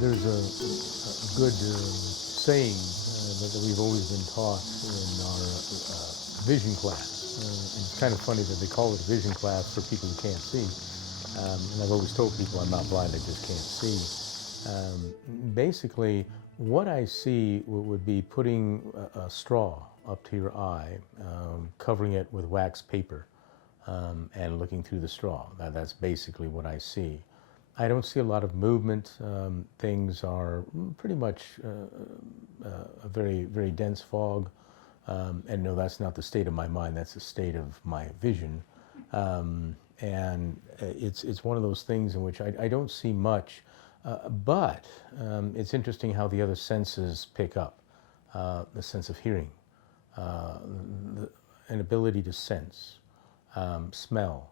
There's a good saying that we've always been taught in our vision class. And it's kind of funny that they call it vision class for people who can't see. And I've always told people I'm not blind, I just can't see. Basically, what I see would be putting a straw up to your eye, covering it with wax paper, and looking through the straw. That's basically what I see. I don't see a lot of movement. Things are pretty much a very, very dense fog. And no, that's not the state of my mind, that's the state of my vision. And it's one of those things in which I don't see much, but it's interesting how the other senses pick up. The sense of hearing, an ability to sense, smell,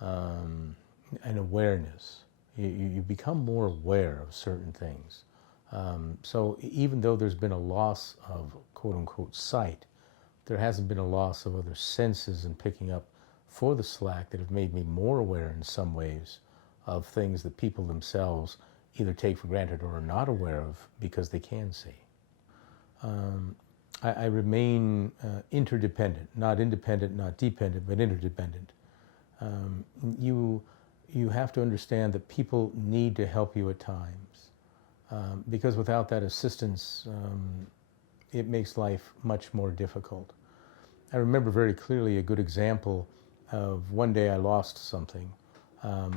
and awareness. You become more aware of certain things. So even though there's been a loss of quote-unquote sight, there hasn't been a loss of other senses and picking up for the slack that have made me more aware in some ways of things that people themselves either take for granted or are not aware of because they can see. I remain interdependent, not independent, not dependent, but interdependent. You have to understand that people need to help you at times, because without that assistance, it makes life much more difficult. I remember very clearly a good example of one day I lost something,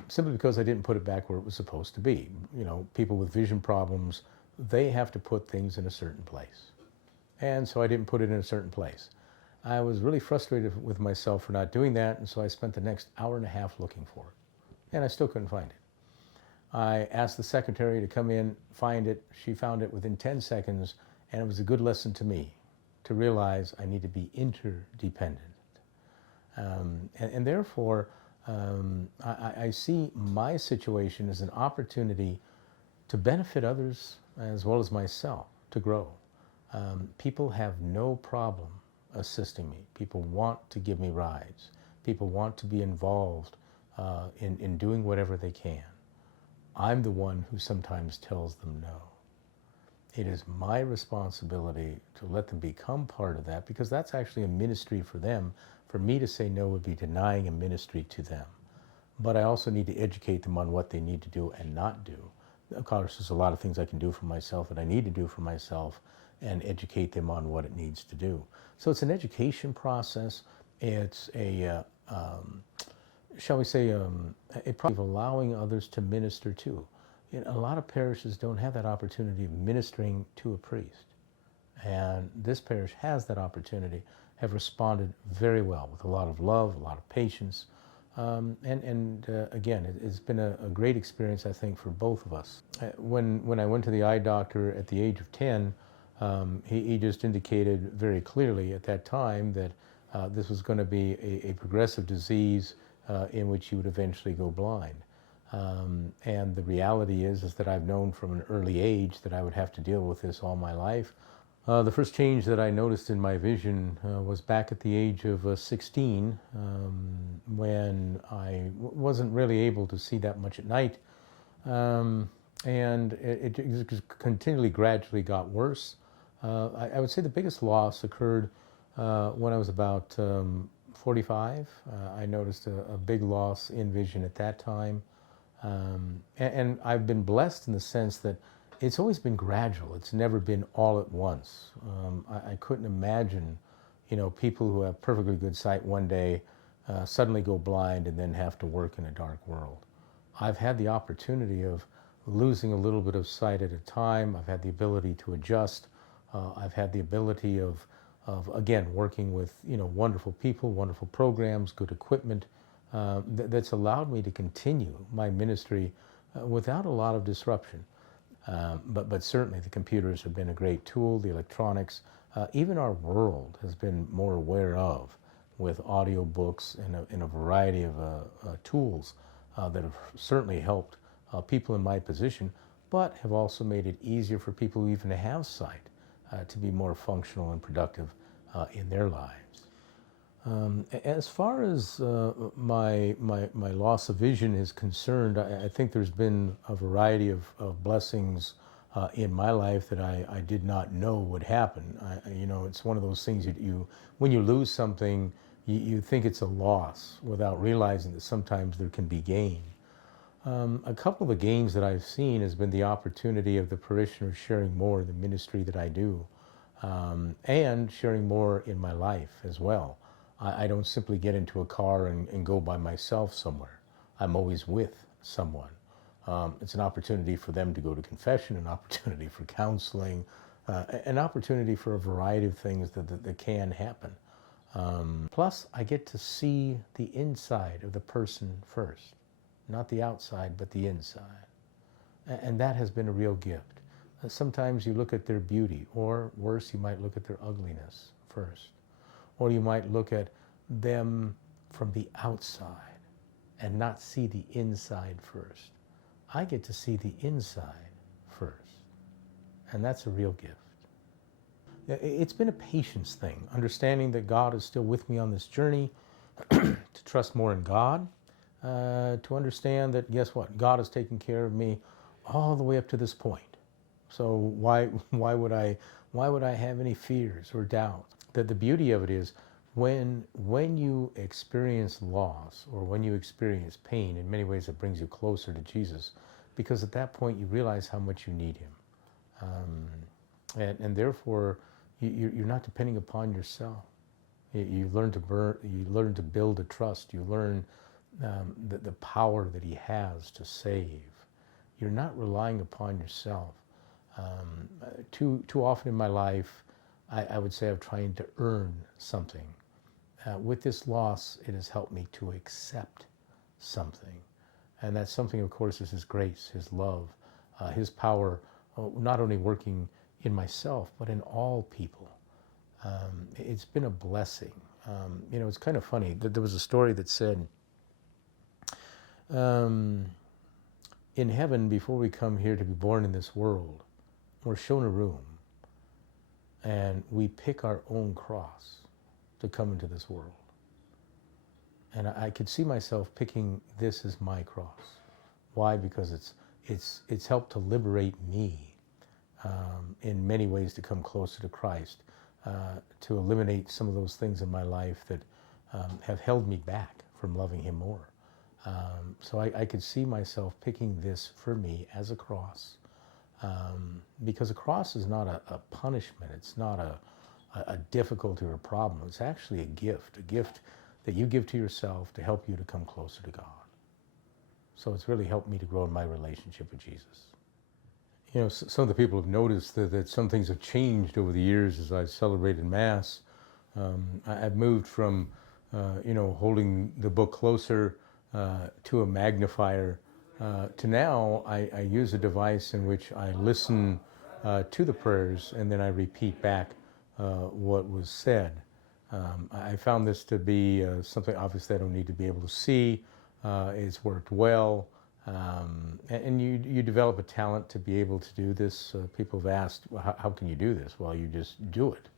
simply because I didn't put it back where it was supposed to be. You know, people with vision problems, they have to put things in a certain place. And so I didn't put it in a certain place. I was really frustrated with myself for not doing that, and so I spent the next hour and a half looking for it. And I still couldn't find it. I asked the secretary to come in, find it. She found it within 10 seconds, and it was a good lesson to me to realize I need to be interdependent. And therefore, I see my situation as an opportunity to benefit others as well as myself, to grow. People have no problem assisting me. People want to give me rides. People want to be involved in doing whatever they can. I'm the one who sometimes tells them no. It is my responsibility to let them become part of that, because that's actually a ministry for them. For me to say no would be denying a ministry to them. But I also need to educate them on what they need to do and not do. Of course, there's a lot of things I can do for myself that I need to do for myself, and educate them on what it needs to do. So it's an education process. It's a shall we say, a process of allowing others to minister to. You know, a lot of parishes don't have that opportunity of ministering to a priest. And this parish has that opportunity, have responded very well with a lot of love, a lot of patience. Again, it's been a great experience, I think, for both of us. When I went to the eye doctor at the age of 10, he just indicated very clearly at that time that this was going to be a progressive disease in which you would eventually go blind. And the reality is that I've known from an early age that I would have to deal with this all my life. The first change that I noticed in my vision was back at the age of 16, when I wasn't really able to see that much at night. And it continually, gradually got worse. I would say the biggest loss occurred when I was about 45. I noticed a big loss in vision at that time. And I've been blessed in the sense that it's always been gradual. It's never been all at once. I couldn't imagine, you know, people who have perfectly good sight one day suddenly go blind and then have to work in a dark world. I've had the opportunity of losing a little bit of sight at a time. I've had the ability to adjust. I've had the ability of again, working with, you know, wonderful people, wonderful programs, good equipment, that's allowed me to continue my ministry without a lot of disruption. But certainly the computers have been a great tool, the electronics, even our world has been more aware of, with audio books and a variety of tools that have certainly helped people in my position, but have also made it easier for people who even have sight to be more functional and productive in their lives. As far as my loss of vision is concerned, I think there's been a variety of blessings in my life that I did not know would happen. It's one of those things that when you lose something, you think it's a loss without realizing that sometimes there can be gain. A couple of the gains that I've seen has been the opportunity of the parishioners sharing more in the ministry that I do, and sharing more in my life as well. I don't simply get into a car and go by myself somewhere. I'm always with someone. It's an opportunity for them to go to confession, an opportunity for counseling, an opportunity for a variety of things that can happen. Plus, I get to see the inside of the person first. Not the outside, but the inside. And that has been a real gift. Sometimes you look at their beauty, or worse, you might look at their ugliness first. Or you might look at them from the outside and not see the inside first. I get to see the inside first. And that's a real gift. It's been a patience thing, understanding that God is still with me on this journey, to trust more in God, to understand that, guess what? God has taken care of me all the way up to this point. So why would I have any fears or doubts? That the beauty of it is when you experience loss or when you experience pain, in many ways it brings you closer to Jesus, because at that point you realize how much you need him. And therefore you're not depending upon yourself. You learn to build a trust. You learn the power that he has to save. You're not relying upon yourself. Too often in my life, I would say I'm trying to earn something. With this loss, it has helped me to accept something. And that something, of course, is his grace, his love, his power, not only working in myself, but in all people. It's been a blessing. It's kind of funny. There was a story that said, in heaven, before we come here to be born in this world, we're shown a room, and we pick our own cross to come into this world. And I could see myself picking this as my cross. Why? Because it's helped to liberate me in many ways to come closer to Christ, to eliminate some of those things in my life that have held me back from loving him more. So I could see myself picking this for me as a cross, because a cross is not a punishment. It's not a difficulty or a problem. It's actually a gift that you give to yourself to help you to come closer to God. So it's really helped me to grow in my relationship with Jesus. Some of the people have noticed that some things have changed over the years as I've celebrated Mass. I've moved from, holding the book closer to a magnifier, to now I use a device in which I listen to the prayers and then I repeat back what was said. I found this to be something obviously I don't need to be able to see. It's worked well. And you develop a talent to be able to do this. People have asked, well, how can you do this? Well, you just do it,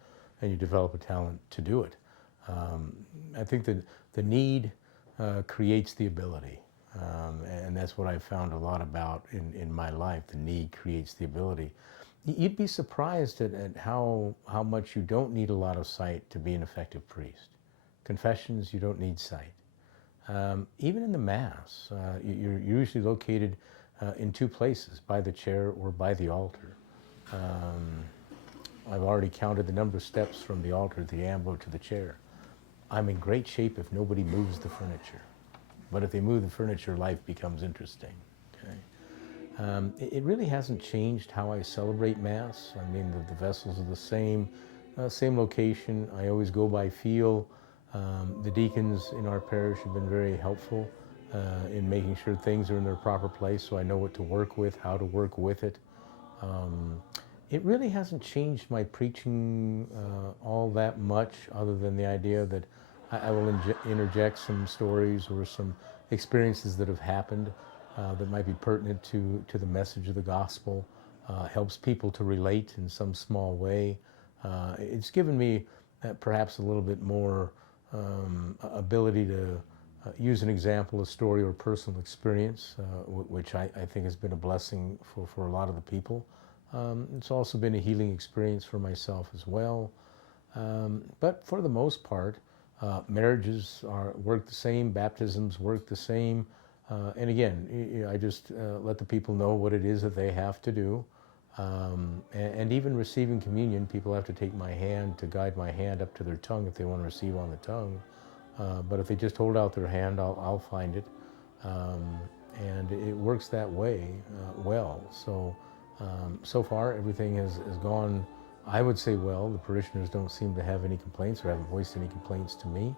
and you develop a talent to do it. I think that the need creates the ability, and that's what I've found a lot about in my life. The need creates the ability. You'd be surprised at how much you don't need a lot of sight to be an effective priest. Confessions, you don't need sight. Even in the Mass, you're usually located in two places, by the chair or by the altar. I've already counted the number of steps from the altar, the ambo, to the chair. I'm in great shape if nobody moves the furniture. But if they move the furniture, life becomes interesting. Okay? It really hasn't changed how I celebrate Mass. I mean, the vessels are the same location. I always go by feel. The deacons in our parish have been very helpful in making sure things are in their proper place, so I know what to work with, how to work with it. It really hasn't changed my preaching all that much, other than the idea that I will interject some stories or some experiences that have happened that might be pertinent to the message of the gospel, helps people to relate in some small way. It's given me perhaps a little bit more ability to use an example, a story, or personal experience, which I think has been a blessing for a lot of the people. It's also been a healing experience for myself as well. But for the most part, marriages work the same, baptisms work the same. And again, I just let the people know what it is that they have to do. And even receiving communion, people have to take my hand to guide my hand up to their tongue if they want to receive on the tongue. But if they just hold out their hand, I'll find it. And it works that way well. So far, everything has gone, I would say, well. The parishioners don't seem to have any complaints or haven't voiced any complaints to me.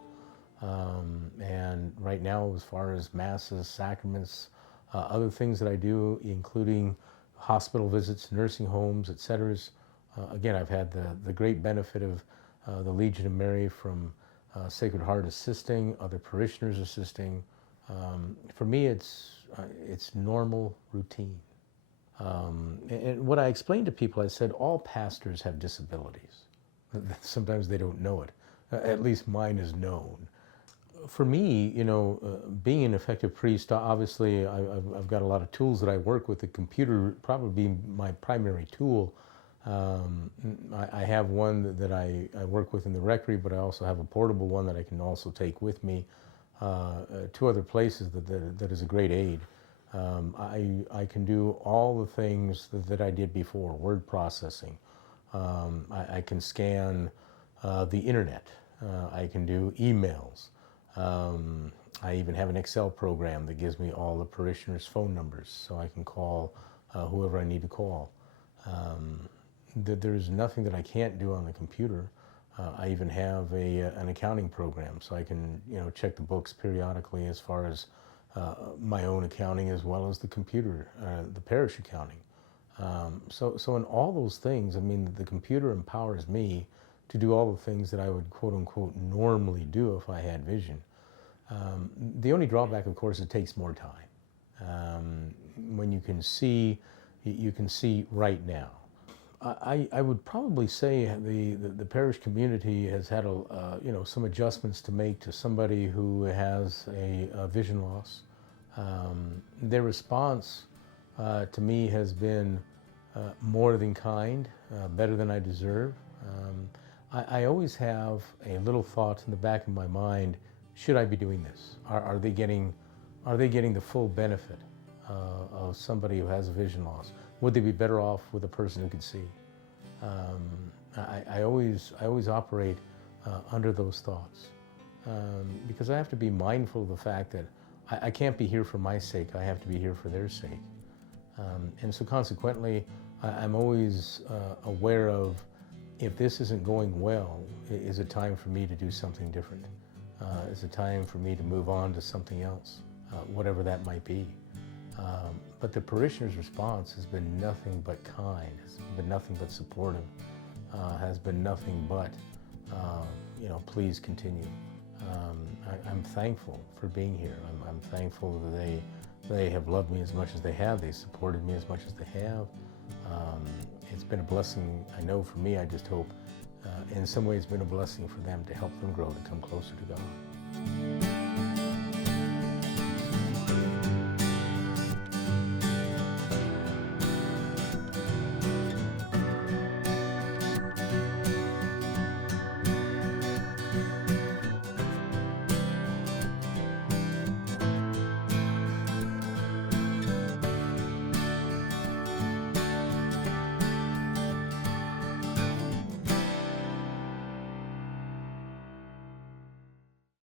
And right now, as far as masses, sacraments, other things that I do, including hospital visits, nursing homes, etc. Again, I've had the great benefit of the Legion of Mary from Sacred Heart assisting, other parishioners assisting. For me, it's normal routine. And what I explained to people, I said, all pastors have disabilities. Sometimes they don't know it. At least mine is known. For me, being an effective priest, obviously I've got a lot of tools that I work with. The computer probably being my primary tool. I have one that I work with in the rectory, but I also have a portable one that I can also take with me to other places that is a great aid. I can do all the things that I did before, word processing. I can scan the internet. I can do emails. I even have an Excel program that gives me all the parishioners' phone numbers so I can call whoever I need to call. There's nothing that I can't do on the computer. I even have an accounting program so I can check the books periodically as far as my own accounting as well as the computer, the parish accounting. So in all those things, I mean, the computer empowers me to do all the things that I would quote unquote normally do if I had vision. The only drawback, of course, it takes more time. When you can see right now. I would probably say the parish community has had some adjustments to make to somebody who has a vision loss. Their response to me has been more than kind, better than I deserve. I always have a little thought in the back of my mind: should I be doing this? Are they getting the full benefit of somebody who has a vision loss? Would they be better off with a person who could see? I always operate under those thoughts because I have to be mindful of the fact that I can't be here for my sake. I have to be here for their sake. And so consequently, I'm always aware of, if this isn't going well, is it time for me to do something different? Is it time for me to move on to something else, whatever that might be? But the parishioners' response has been nothing but kind, has been nothing but supportive, has been nothing but, please continue. I'm thankful for being here. I'm thankful that they have loved me as much as they have. They supported me as much as they have. It's been a blessing, I know, for me. I just hope in some ways it's been a blessing for them to help them grow, to come closer to God.